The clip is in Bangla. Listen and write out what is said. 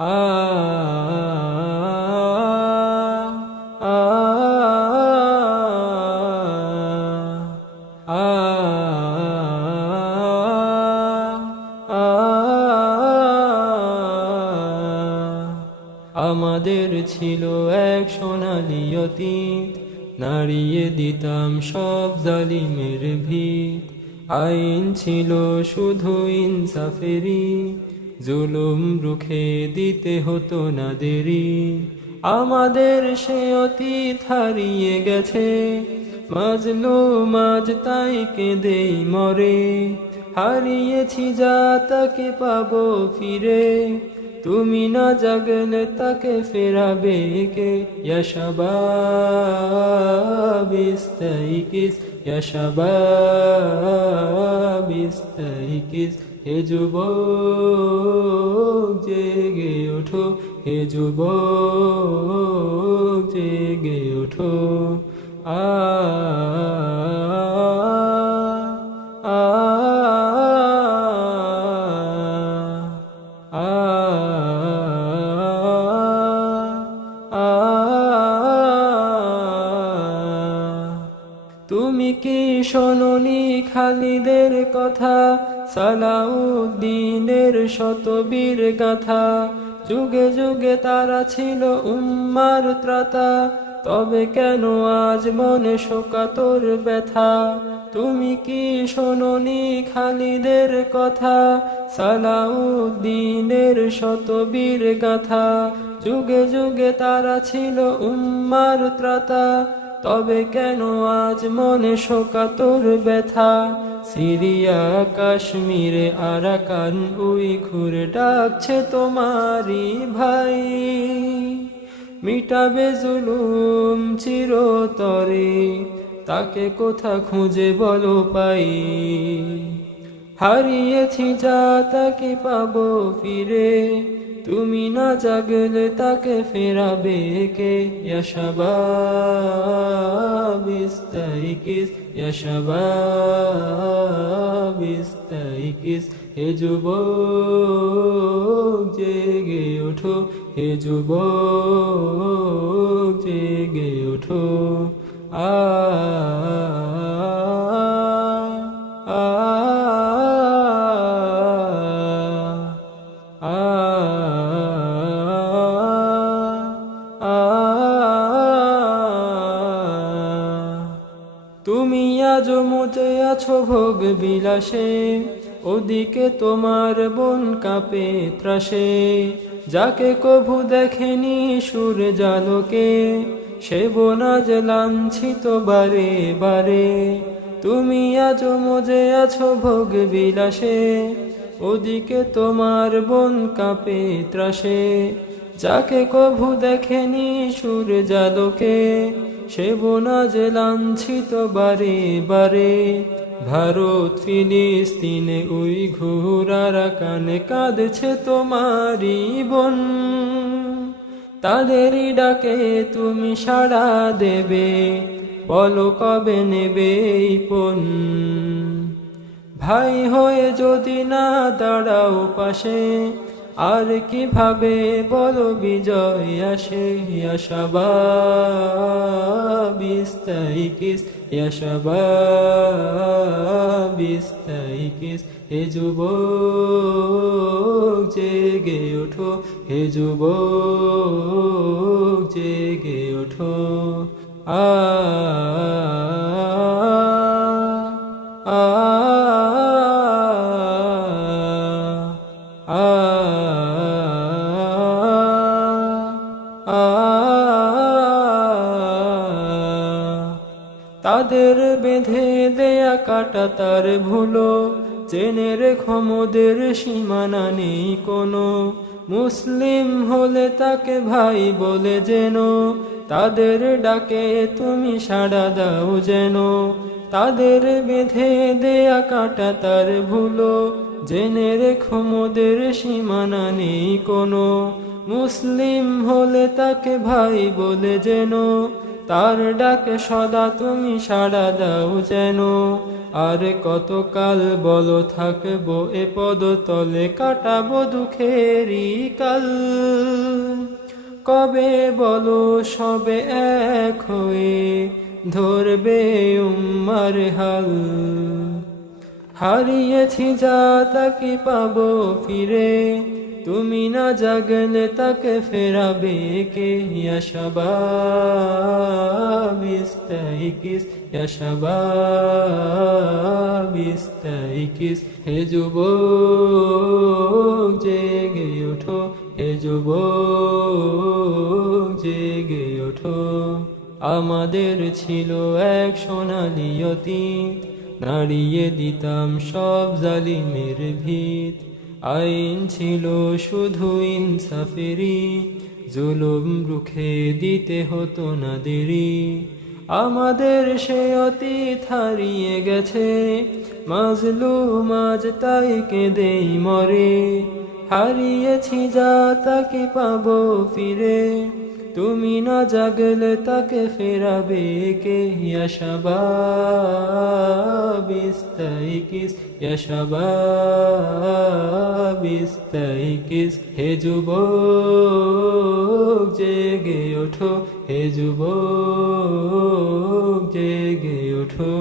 আ আ আ আমাদের ছিল এক সোনালি অতীত, নাড়িয়ে দিতাম সব জালিমের ভিত। আইন ছিল শুধু ইনসাফেরই, জুলুম রুখে দিতে হতো না দেরি। আমাদের সে অতীত হারিয়ে গেছে, মাজলুম আজ তাই কেঁদেই মরে। হারিয়েছি যা তাকে পাবো ফিরে, তুমি না জাগলে তাকে ফেরাবে কে? ইয়া শাবাব ইস্তাইকিস, ইয়া শাবাব ইস্তাইকিস। হে যুবক জেগে ওঠো, হে যুবক জেগে ওঠো। আ আ আ তুমি কি শোনোনি খালিদের কথা, সালাউদ্দিনের শতবীর গাথা? যুগে যুগে তারা ছিল উম্মার ত্রাতা, তবে কেন আজ মনে শোকাতোর ব্যথা? তুমি কি শোনোনি খালিদের কথা, সালাউদ্দিনের শতবীর গাথা? যুগে যুগে তারা ছিল উম্মার ত্রাতা, তবে কেন আজ মনে শোকাতোর ব্যথা? সিরিয়া কাশ্মীরে আরাকান উইঘুর ডাকছে তোমারি ভাই, মিটাবে জুলুম চিরতরে, তাকে কোথা খুঁজে বলো পাই? হারিয়েছি যা তাকে পাবো ফিরে, তুমি না জাগলে তাকে ফেরাবে কে? ইয়া শাবাব ইস্তাইকিস, ইয়া শাবাব ইস্তাইকিস। হে যুবক জেগে ওঠো, হে যুবক জেগে ওঠো। আ আ তুমি আজ মুজে আছো ভোগ বিলাসে, ওদিকে তোমার বোন কাঁপে ত্রাসে। যাকে কভু দেখেনি সূর্যালোকে, সে বোন আজ লাঞ্ছিত বারে বারে। তুমি আজ মজে আছো ভোগ বিলাসে, ওদিকে তোমার বোন কাঁপে ত্রাসে। যাকে কভু দেখেনি সূর্যালোকে, সে বোন আজ লাঞ্ছিত বারে বারে। ভারত ফিলিস্তিনে উইঘুর আরাকানে কাঁদছে তোমারি বোন, তাদেরই ডাকে তুমি সাড়া দেবে, বলো কবে নেবে এই পণ? ভাই হয়ে যদি না দাঁড়াও পাশে, আর কিভাবে বলো বিজয় আসে? ইয়া শাবাব ইস্তাইকিস, ইয়া শাবাব ইস্তাইকিস। হে যুবক জেগে ওঠো, হে যুবক জেগে ওঠো। আ আ তাদের বেঁধে দেয়া কাটা তার ভুলো, জেনে রেখো মোদের সীমানা নেই কোনো। মুসলিম হলে তাকে ভাই বলে যেন, তাদের ডাকে তুমি সাড়া দাও যেন। তাদের বেঁধে দেয়া কাটা তার ভুলো, জেনে রেখো মোদের সীমানা নেই কোনো। মুসলিম হলে তাকে ভাই বলে যেন, তার ডাকে সদা তুমি সাড়া দাও যেন। আর কতকাল বলো থাকবো এ পদতলে, কাটাবো দুঃখেরই কাল। কবে বলো সবে এক হয়ে ধরবে উম্মার হাল। হারিয়েছি যা তাকে পাবো ফিরে, তুমি না জাগলে তাকে ফেরাবে কে? ইয়া শাবাব ইস্তাইকিস, ইয়া শাবাব ইস্তাইকিস। হে যুবক জেগে ওঠো, হে যুবক জেগে ওঠো। আমাদের ছিল এক সোনালি অতীত, নাড়িয়ে দিতাম সব জালিমের ভিত। আইন ছিল শুধু ইনসাফেরই, জুলুম রুখে দিতে হতো না দেরি। আমাদের সে অতীত হারিয়ে গেছে, মাজলুম আজ তাই কেঁদেই মরে। হারিয়েছি যা তাকে পাবো ফিরে, তুমি না জাগলে তাকে ফেরাবে কে? ইয়া শাবাব ইস্তাইকিস, ইয়া শাবাব ইস্তাইকিস। হে যুবক জেগে ওঠো, হে যুবক জেগে ওঠো।